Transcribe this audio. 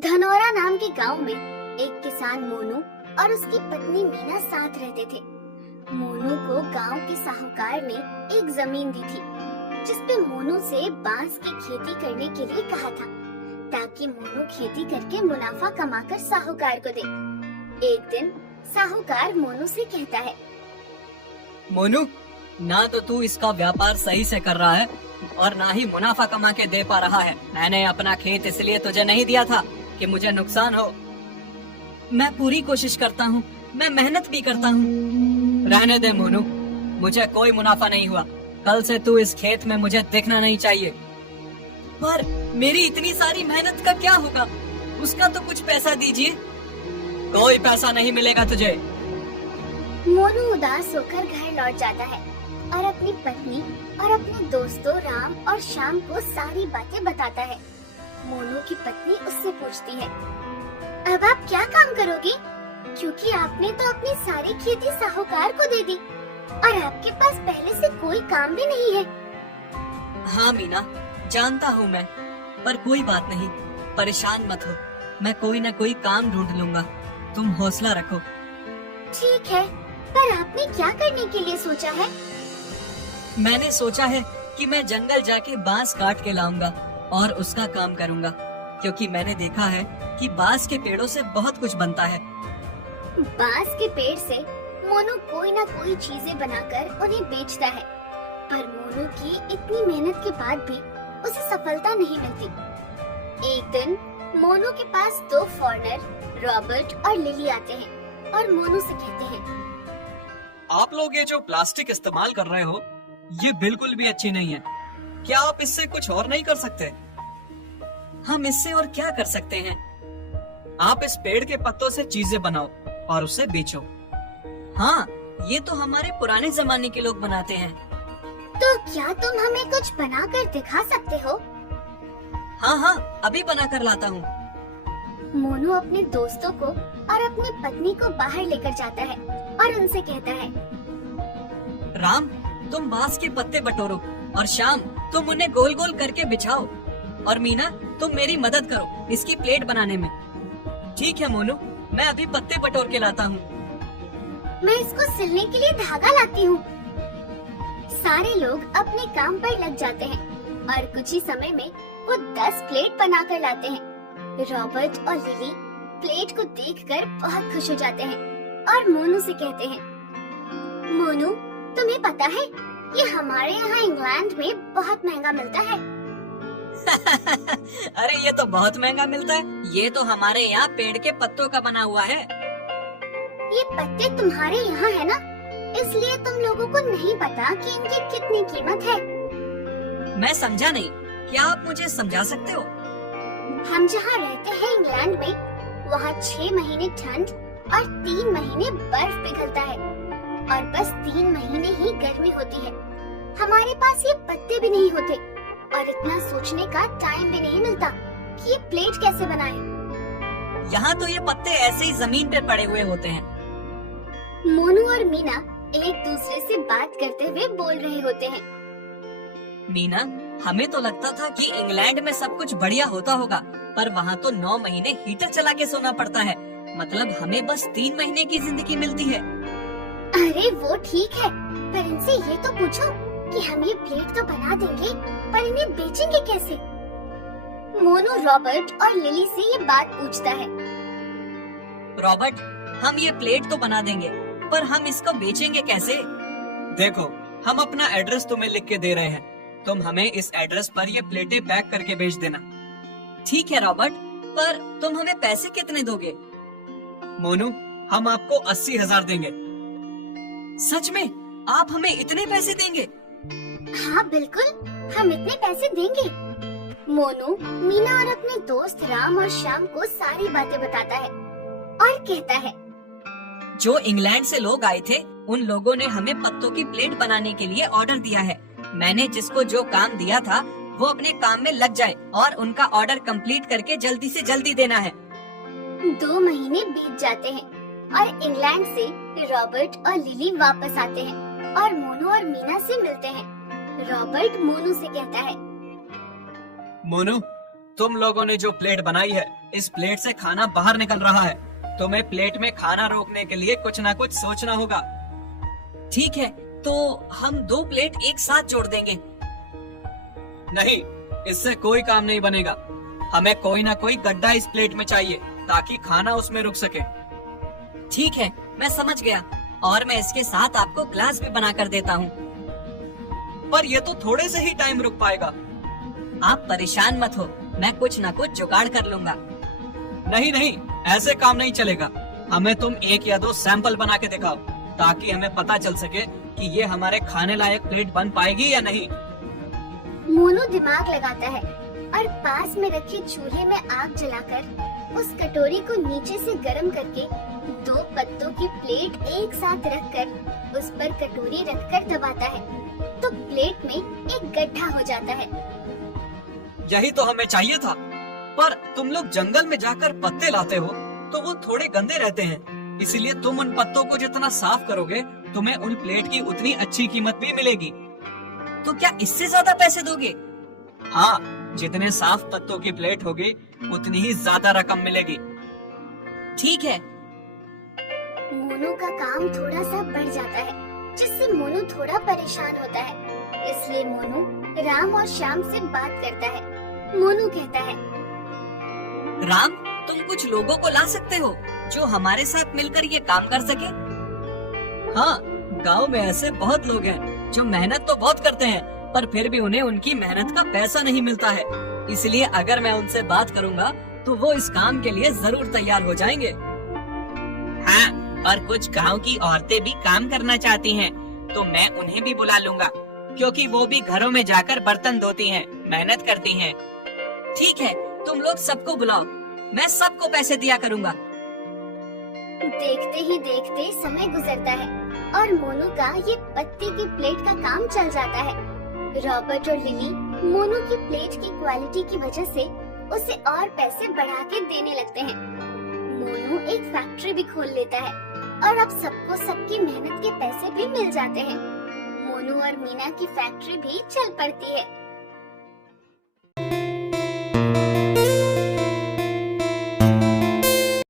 धनौरा नाम के गांव में एक किसान मोनू और उसकी पत्नी मीना साथ रहते थे। मोनू को गांव के साहूकार ने एक जमीन दी थी, जिसपे मोनू से बांस की खेती करने के लिए कहा था, ताकि मोनू खेती करके मुनाफा कमाकर साहूकार को दे। एक दिन साहूकार मोनू से कहता है, मोनू, ना तो तू इसका व्यापार सही से कर रहा है और ना ही मुनाफा कमा के दे पा रहा है। मैंने अपना खेत इसलिए तुझे नहीं दिया था कि मुझे नुकसान हो। मैं पूरी कोशिश करता हूँ, मैं मेहनत भी करता हूँ। रहने दे मोनू, मुझे कोई मुनाफा नहीं हुआ। कल से तू इस खेत में मुझे दिखना नहीं चाहिए। पर मेरी इतनी सारी मेहनत का क्या होगा? उसका तो कुछ पैसा दीजिए। कोई पैसा नहीं मिलेगा तुझे। मोनू उदास होकर घर लौट जाता है और अपनी पत्नी और अपने दोस्तों राम और श्याम को सारी बातें बताता है। मोनू की पत्नी उससे पूछती है, अब आप क्या काम करोगे? क्योंकि आपने तो अपनी सारी खेती साहूकार को दे दी और आपके पास पहले से कोई काम भी नहीं है। हाँ मीना, जानता हूँ मैं, पर कोई बात नहीं, परेशान मत हो। मैं कोई न कोई काम ढूंढ लूंगा, तुम हौसला रखो। ठीक है, पर आपने क्या करने के लिए सोचा है? मैंने सोचा है कि मैं जंगल जाके बांस काट के लाऊंगा और उसका काम करूंगा, क्योंकि मैंने देखा है कि बांस के पेड़ों से बहुत कुछ बनता है। बांस के पेड़ से मोनू कोई ना कोई चीजें बनाकर उन्हें बेचता है, पर मोनू की इतनी मेहनत के बाद भी उसे सफलता नहीं मिलती। एक दिन मोनू के पास दो फॉरेनर रॉबर्ट और लिली आते हैं और मोनू से कहते हैं, आप लोग ये जो प्लास्टिक इस्तेमाल कर रहे हो, ये बिल्कुल भी अच्छी नहीं है। क्या आप इससे कुछ और नहीं कर सकते? हम इससे और क्या कर सकते हैं? आप इस पेड़ के पत्तों से चीजें बनाओ और उसे बेचो। हाँ, ये तो हमारे पुराने जमाने के लोग बनाते हैं। तो क्या तुम हमें कुछ बनाकर दिखा सकते हो? हाँ हाँ, अभी बना कर लाता हूँ। मोनू अपने दोस्तों को और अपनी पत्नी को बाहर लेकर जाता है और उनसे कहता है, राम, तुम बांस के पत्ते बटोरो और श्याम, तुम उन्हें गोल गोल करके बिछाओ, और मीना, तुम मेरी मदद करो इसकी प्लेट बनाने में। ठीक है मोनू, मैं अभी पत्ते बटोर के लाता हूँ। मैं इसको सिलने के लिए धागा लाती हूँ। सारे लोग अपने काम पर लग जाते हैं और कुछ ही समय में वो 10 प्लेट बनाकर लाते हैं। रॉबर्ट और लिली प्लेट को देखकर बहुत खुश हो जाते हैं और मोनू से कहते हैं, मोनू, तुम्हें पता है ये हमारे यहाँ इंग्लैंड में बहुत महंगा मिलता है। अरे ये तो बहुत महंगा मिलता है। ये तो हमारे यहाँ पेड़ के पत्तों का बना हुआ है। ये पत्ते तुम्हारे यहाँ है ना, इसलिए तुम लोगों को नहीं पता कि इनकी कितनी कीमत है। मैं समझा नहीं, क्या आप मुझे समझा सकते हो? हम जहाँ रहते हैं इंग्लैंड में, वहाँ 6 महीने ठंड और 3 महीने बर्फ पिघलता है और बस 3 महीने ही गर्मी होती है। हमारे पास ये पत्ते भी नहीं होते और इतना सोचने का टाइम भी नहीं मिलता कि ये प्लेट कैसे बनाएं। यहाँ तो ये पत्ते ऐसे ही जमीन पे पड़े हुए होते हैं। मोनू और मीना एक दूसरे से बात करते हुए बोल रहे होते हैं, मीना, हमें तो लगता था कि इंग्लैंड में सब कुछ बढ़िया होता होगा, पर वहाँ तो 9 महीने हीटर चला के सोना पड़ता है। मतलब हमें बस 3 महीने की जिंदगी मिलती है। अरे वो ठीक है, पर इनसे ये तो पूछो कि हम ये प्लेट तो बना देंगे, पर इन्हें बेचेंगे कैसे? मोनू रॉबर्ट और लिली से ये बात पूछता है। रॉबर्ट, हम ये प्लेट तो बना देंगे, पर हम इसको बेचेंगे कैसे? देखो, हम अपना एड्रेस तुम्हें लिख के दे रहे हैं, तुम हमें इस एड्रेस पर ये प्लेटें पैक करके भेज देना। ठीक है रॉबर्ट, पर तुम हमें पैसे कितने दोगे? मोनू, हम आपको 80,000 देंगे। सच में? आप हमें इतने पैसे देंगे? हाँ बिल्कुल, हम इतने पैसे देंगे। मोनू मीना और अपने दोस्त राम और श्याम को सारी बातें बताता है और कहता है, जो इंग्लैंड से लोग आए थे, उन लोगों ने हमें पत्तों की प्लेट बनाने के लिए ऑर्डर दिया है। मैंने जिसको जो काम दिया था, वो अपने काम में लग जाए और उनका ऑर्डर कंप्लीट करके जल्दी से जल्दी देना है। 2 महीने बीत जाते हैं और इंग्लैंड से रॉबर्ट और लिली वापस आते हैं और मोनू और मीना से मिलते हैं। रॉबर्ट मोनू से कहता है, मोनू, तुम लोगों ने जो प्लेट बनाई है इस प्लेट से खाना बाहर निकल रहा है। तुम्हें प्लेट में खाना रोकने के लिए कुछ ना कुछ सोचना होगा। ठीक है, तो हम 2 प्लेट एक साथ जोड़ देंगे। नहीं, इससे कोई काम नहीं बनेगा। हमें कोई ना कोई गड्ढा इस प्लेट में चाहिए ताकि खाना उसमें रुक सके। ठीक है, मैं समझ गया, और मैं इसके साथ आपको ग्लास भी बना कर देता हूँ। पर ये तो थोड़े से ही टाइम रुक पाएगा। आप परेशान मत हो, मैं कुछ ना कुछ जुगाड़ कर लूंगा। नहीं नहीं, ऐसे काम नहीं चलेगा। हमें तुम 1 या 2 सैंपल बना के दिखाओ ताकि हमें पता चल सके कि ये हमारे खाने लायक प्लेट बन पाएगी या नहीं। मोनू दिमाग लगाता है और पास में रखे चूल्हे में आग जलाकर उस कटोरी को नीचे से गर्म करके 2 पत्तों की प्लेट एक साथ रखकर उस पर कटोरी रखकर दबाता है तो प्लेट में एक गड्ढा हो जाता है। यही तो हमें चाहिए था। पर तुम लोग जंगल में जाकर पत्ते लाते हो तो वो थोड़े गंदे रहते हैं, इसलिए तुम उन पत्तों को जितना साफ करोगे तुम्हें उन प्लेट की उतनी अच्छी कीमत भी मिलेगी। तो क्या इससे ज्यादा पैसे दोगे? हाँ, जितने साफ पत्तों की प्लेट होगी उतनी ही ज्यादा रकम मिलेगी। ठीक है। मोनू का काम थोड़ा सा बढ़ जाता है जिससे मोनू थोड़ा परेशान होता है। इसलिए मोनू राम और श्याम से बात करता है। मोनू कहता है, राम, तुम कुछ लोगों को ला सकते हो जो हमारे साथ मिलकर ये काम कर सके? हाँ, गांव में ऐसे बहुत लोग हैं जो मेहनत तो बहुत करते हैं पर फिर भी उन्हें उनकी मेहनत का पैसा नहीं मिलता है। इसलिए अगर मैं उनसे बात करूंगा तो वो इस काम के लिए जरूर तैयार हो जाएंगे। हाँ, और कुछ गांव की औरतें भी काम करना चाहती हैं, तो मैं उन्हें भी बुला लूंगा क्योंकि वो भी घरों में जाकर बर्तन धोती हैं, मेहनत करती हैं। ठीक है, तुम लोग सबको बुलाओ, मैं सबको पैसे दिया करूंगा। देखते ही देखते समय गुजरता है और मोनू का ये पत्ते की प्लेट का काम चल जाता है। रॉबर्ट और लिली मोनू की प्लेट की क्वालिटी की वजह से उसे और पैसे बढ़ा के देने लगते हैं। मोनू एक फैक्ट्री भी खोल लेता है और अब सबको सबकी मेहनत के पैसे भी मिल जाते हैं। मोनू और मीना की फैक्ट्री भी चल पड़ती है।